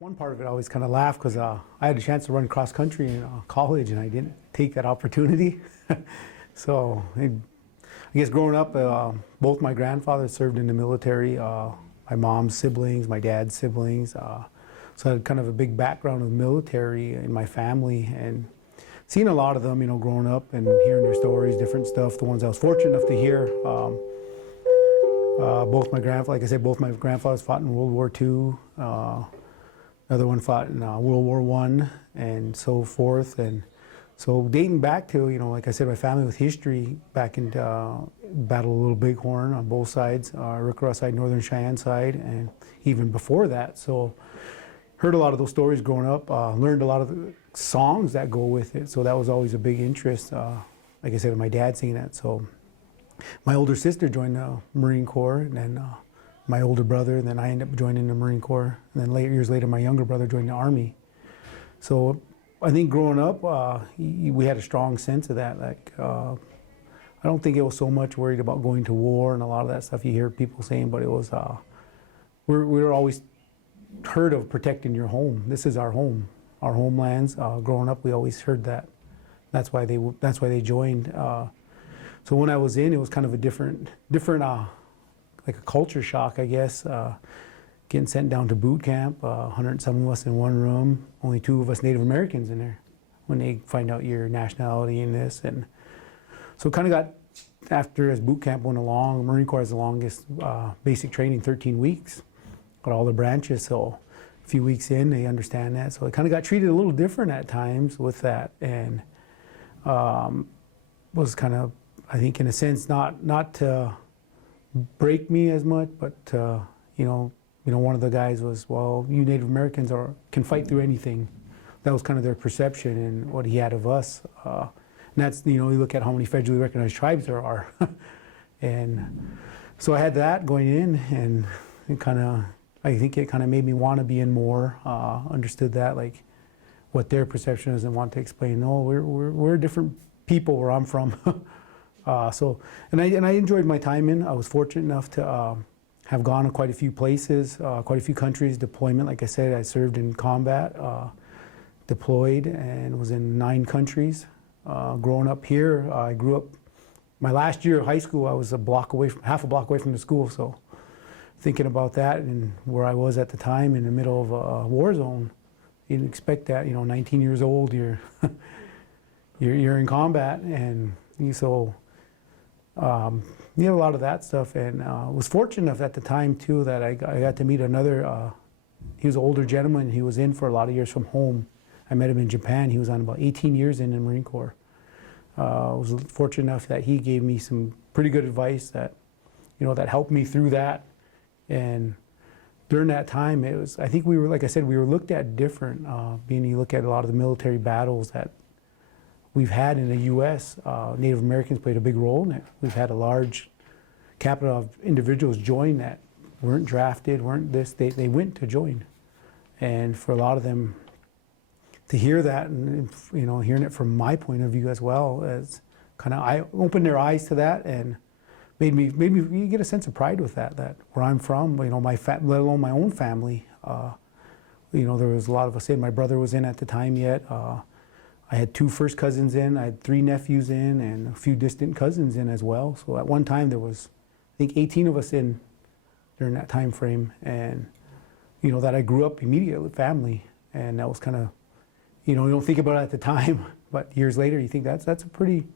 One part of it I always kind of laugh because I had a chance to run cross country in college and I didn't take that opportunity. So I guess growing up, both my grandfathers served in the military, my mom's siblings, my dad's siblings. So I had kind of a big background of military in my family and seeing a lot of them, growing up and hearing their stories, different stuff, the ones I was fortunate enough to hear. Like I said, both my grandfathers fought in World War II. Another one fought in World War I and so forth. And so dating back to, like I said, my family with history back in Battle of Little Bighorn on both sides, Rick side, Northern Cheyenne side, and even before that. So heard a lot of those stories growing up, learned a lot of the songs that go with it. So that was always a big interest. Like I said, my dad singing that. So my older sister joined the Marine Corps, and then my older brother, and then I ended up joining the Marine Corps. And then years later, my younger brother joined the Army. So I think growing up, we had a strong sense of that. Like, I don't think it was so much worried about going to war and a lot of that stuff you hear people saying, but it was, we were always heard of protecting your home. This is our home, our homelands. Growing up, we always heard that. That's why they joined. So when I was in, it was kind of a different, like a culture shock, I guess. Getting sent down to boot camp, 107 of us in one room, only 2 of us Native Americans in there when they find out your nationality in this. And so it kind of got, as boot camp went along, Marine Corps has the longest basic training, 13 weeks, got all the branches. So a few weeks in, they understand that. So it kind of got treated a little different at times with that. And was kind of, I think in a sense, not to break me as much, but one of the guys was, well, you Native Americans can fight through anything. That was kind of their perception and what he had of us. And that's, you look at how many federally recognized tribes there are. And so I had that going in, and I think it kind of made me want to be in more, understood that, like, what their perception is and want to explain, no, we're different people where I'm from. And I enjoyed my time in. I was fortunate enough to have gone to quite a few places, quite a few countries, deployment. Like I said, I served in combat, deployed, and was in 9 countries. Growing up here, I grew up, my last year of high school, I was half a block away from the school. So thinking about that and where I was at the time in the middle of a war zone, you didn't expect that, 19 years old, you're in combat. And so you have a lot of that stuff, and was fortunate enough at the time too that I got to meet another, he was an older gentleman, he was in for a lot of years from home. I met him in Japan, he was on about 18 years in the Marine Corps. I was fortunate enough that he gave me some pretty good advice that, that helped me through that. And during that time, I think we were, like I said, we were looked at different, being you look at a lot of the military battles that we've had in the U.S., Native Americans played a big role in it. We've had a large capital of individuals join that weren't drafted, weren't this, they went to join. And for a lot of them to hear that and, hearing it from my point of view as well, as kind of, I opened their eyes to that and made me you get a sense of pride with that where I'm from, let alone my own family. There was a lot of us in, my brother was in at the time yet. I had 2 first cousins in, I had 3 nephews in, and a few distant cousins in as well. So at one time there was, I think, 18 of us in during that time frame. And, that I grew up immediately with family. And that was kind of, you don't think about it at the time, but years later you think that's a pretty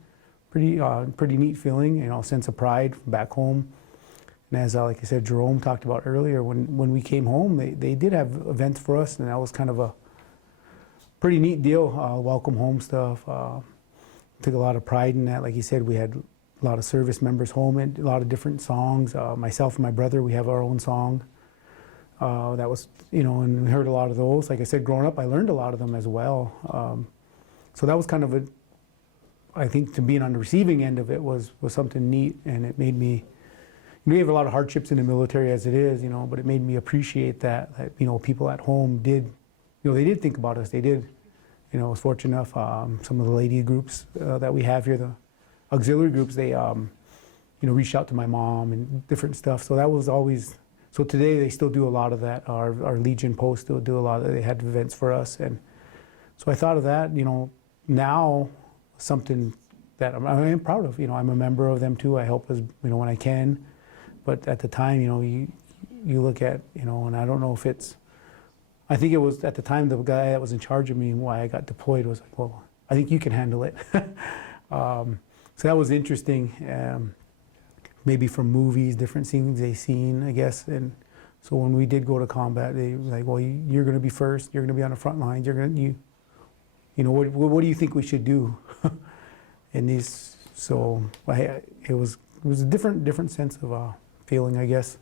neat feeling, sense of pride from back home. And as, like I said, Jerome talked about earlier, when we came home, they did have events for us, and that was kind of a pretty neat deal, welcome home stuff. Took a lot of pride in that. Like you said, we had a lot of service members home and a lot of different songs. Myself and my brother, we have our own song. That was, and we heard a lot of those. Like I said, growing up, I learned a lot of them as well. So that was kind of I think to being on the receiving end of it was something neat, and it made me, we have a lot of hardships in the military as it is, but it made me appreciate that people at home did, they did think about us. They did. I was fortunate enough, some of the lady groups that we have here, the auxiliary groups, they, reached out to my mom and different stuff. So that was always So today they still do a lot of that. Our Legion Post still do a lot of, they had events for us. And so I thought of that, now something that I am proud of. I'm a member of them too. I help as, when I can. But at the time, you look at, and I don't know if it's, I think it was at the time the guy that was in charge of me and why I got deployed was like, well, I think you can handle it. So that was interesting. Maybe from movies, different things they seen, I guess. And so when we did go to combat, they were like, well, you're going to be first. You're going to be on the front lines. You're going to, what do you think we should do? And these, so it was a different sense of feeling, I guess.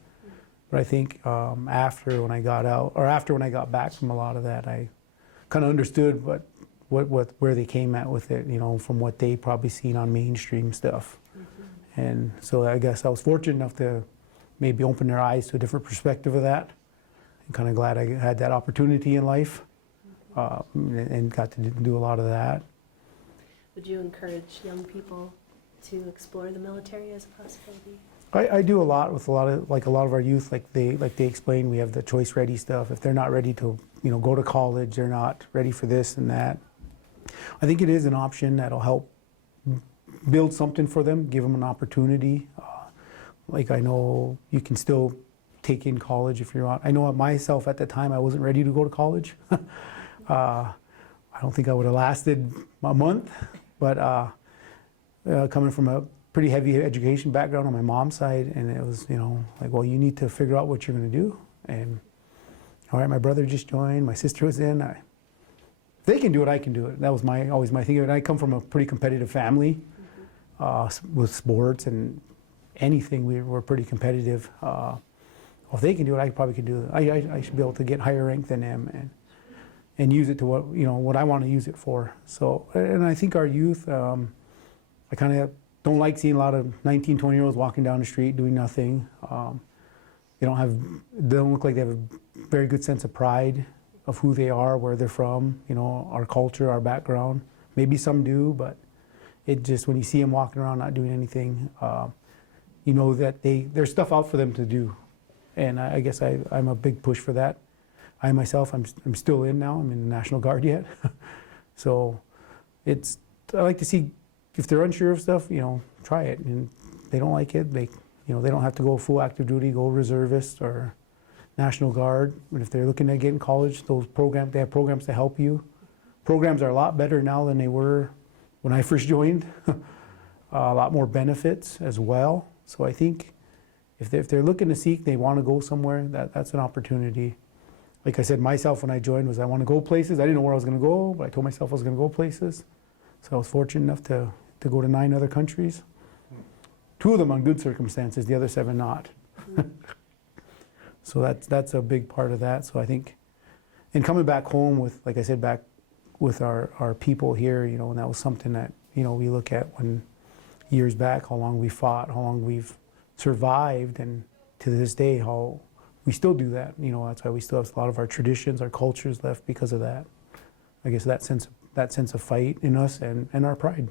But I think after when I got out, or after when I got back from a lot of that, I kind of understood where they came at with it, from what they probably seen on mainstream stuff. And so I guess I was fortunate enough to maybe open their eyes to a different perspective of that. I'm kind of glad I had that opportunity in life and got to do a lot of that. Would you encourage young people to explore the military as a possibility? I do a lot with a lot of our youth, like they explain, we have the choice ready stuff. If they're not ready to go to college, they're not ready for this and that. I think it is an option that'll help build something for them, give them an opportunity. Like I know you can still take in college if you're on. I know myself at the time I wasn't ready to go to college. I don't think I would have lasted a month, but coming from a pretty heavy education background on my mom's side, and it was like, well, you need to figure out what you're going to do. And all right, my brother just joined, my sister was in. If they can do it, I can do it. That was always my thing. And I come from a pretty competitive family with sports and anything. We were pretty competitive. Well, if they can do it, I probably can do it. I should be able to get higher rank than them and use it to what I want to use it for. So, and I think our youth, I kind of don't like seeing a lot of 19, 20-year-olds walking down the street doing nothing. They don't look like they have a very good sense of pride of who they are, where they're from, our culture, our background. Maybe some do, but it just, when you see them walking around not doing anything, that there's stuff out for them to do. And I guess I'm a big push for that. I myself, I'm still in now. I'm in the National Guard yet. So I like to see, if they're unsure of stuff, try it. And if they don't like it, they don't have to go full active duty, go reservist or National Guard. And if they're looking to get in college, they have programs to help you. Programs are a lot better now than they were when I first joined. A lot more benefits as well. So I think if they're looking to seek, they want to go somewhere, that's an opportunity. Like I said, myself when I joined was I want to go places. I didn't know where I was going to go, but I told myself I was going to go places. So I was fortunate enough to go to 9 other countries. 2 of them on good circumstances, the other 7 not. So that's a big part of that. So I think, and coming back home with, like I said, back with our people here, and that was something that, we look at when years back, how long we fought, how long we've survived, and to this day, how we still do that. That's why we still have a lot of our traditions, our cultures left because of that. I guess that sense of fight in us and our pride.